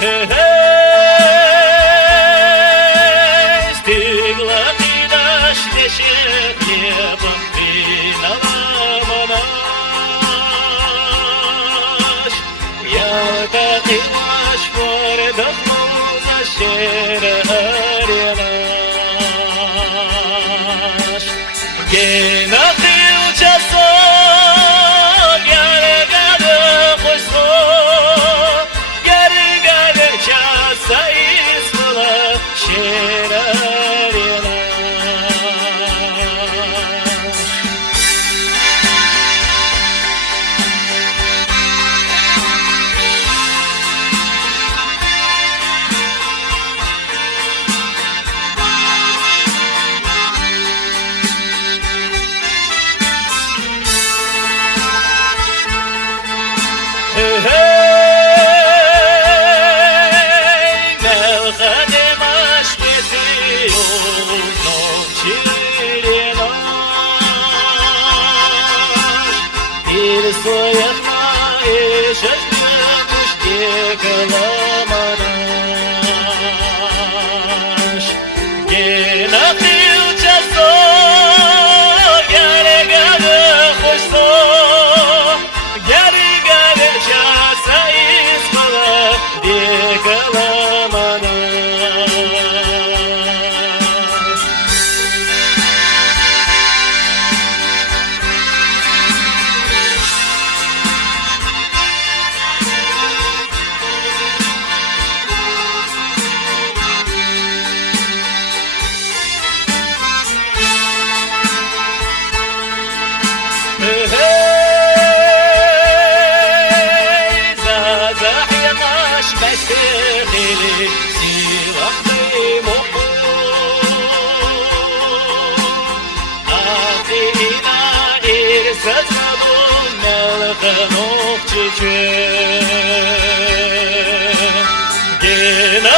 Hey, stygla tidash deshek yebam binalamash Yarta qiwash vorda muza sher arinash Gena qilchaso yargada qo'yso yargada chasa ismla sher arinash Своя и шашнешь декаламанаш Гена пил часо ярегада хошсо ярегада часа испала декаламанаш Bestehili silahlı muhu Atina irsazalun melkanok çiçeği Gena